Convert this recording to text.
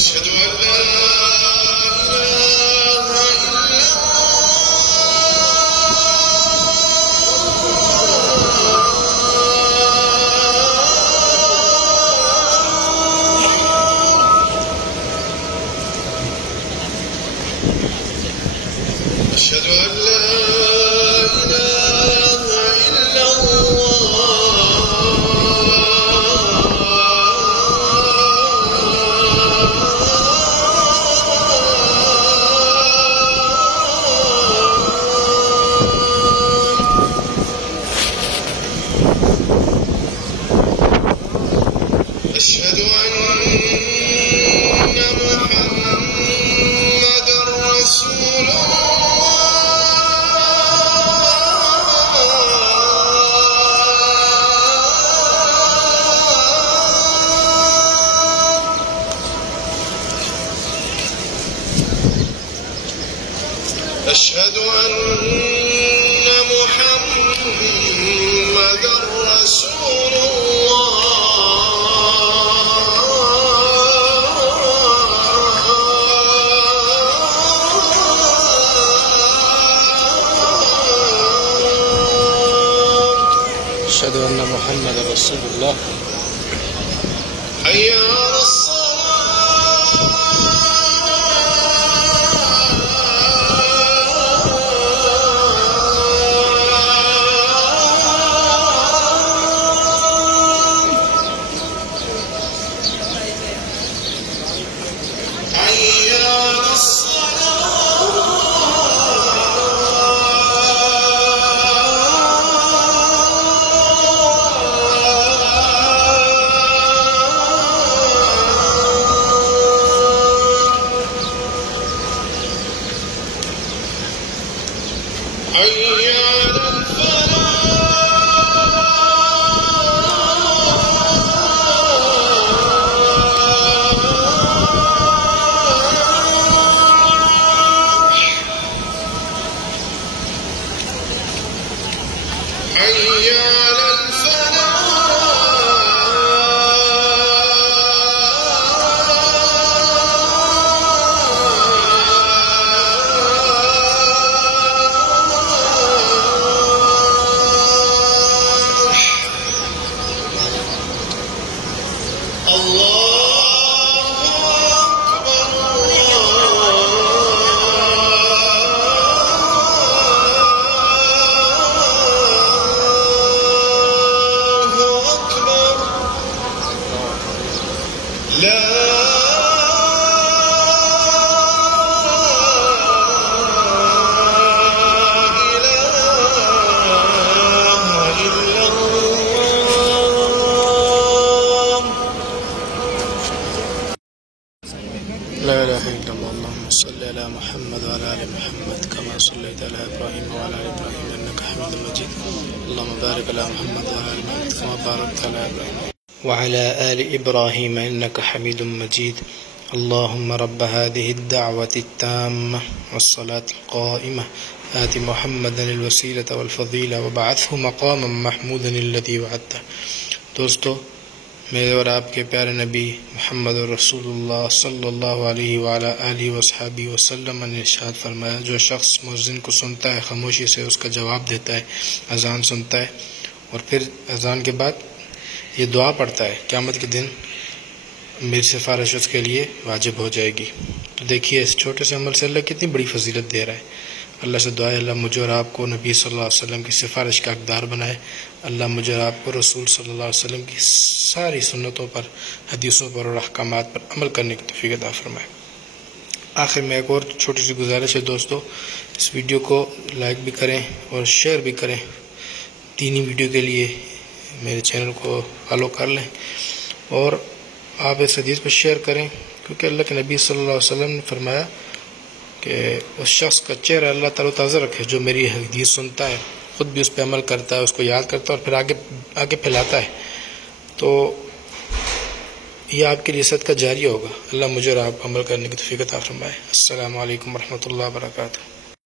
أشهد أن لا أشهد أن لا إله إلا أشهد أن محمد رسول أشهد أن محمد رسول أشهد أن محمد رسول الله. حي على الصلاة. حي على حي على الفلاح. حي على لا إله إلا الله. اللهم صل على محمد وعلى آل محمد كما صليت على إبراهيم وعلى آل إبراهيم إنك حميد مجيد. اللهم بارك على محمد وعلى آل محمد كما باركت على إبراهيم وعلى آل إبراهيم إنك حميد مجيد. اللهم رب هذه الدعوة التامة والصلاة القائمة آت محمدا الوسيلة والفضيلة وبعثه مقاما محمودا الذي وعدته. दोस्तों, मेरे और आपके प्यारे नबी मोहम्मद रसूलुल्लाह सल्लल्लाहु अलैहि वसल्लम ने इरशाद फरमाया, जो शख्स मुअज्जिन को सुनता है, खामोशी से उसका जवाब देता है, अजान सुनता है और फिर अजान के बाद ये दुआ पढ़ता है, क़यामत के दिन मेरी सिफारिश उसके लिए वाजिब हो जाएगी। तो देखिए, इस छोटे से अमल से अल्लाह कितनी बड़ी फजीलत दे रहा है। अल्लाह से दुआ है, अल्लाह मुझे और आपको नबी सल्लल्लाहु अलैहि वसल्लम की सिफारिश का हकदार बनाए। अल्लाह मुझे और आपको रसूल सल्लल्लाहु अलैहि वसल्लम की सारी सुन्नतों पर, हदीसों पर और अहकामात पर अमल करने की तौफीक अता फरमाए। आखिर में एक और छोटी सी गुजारिश है दोस्तों, इस वीडियो को लाइक भी करें और शेयर भी करें। दीनी वीडियो के लिए मेरे चैनल को फॉलो कर लें और आप इस हदीस पर शेयर करें, क्योंकि अल्लाह के नबी सल्लल्लाहु अलैहि वसल्लम ने फरमाया कि उस शख्स का चेहरा अल्लाह तरोताज़ा रखे जो मेरी हदीस सुनता है, ख़ुद भी उस पर अमल करता है, उसको याद करता है और फिर आगे फैलाता है। तो یہ آپ کے لیے صدقہ جاریہ ہوگا. اللہ مجھے اور آپ کو عمل کرنے کی توفیق عطا فرمائے. السلام علیکم ورحمۃ اللہ وبرکاتہ.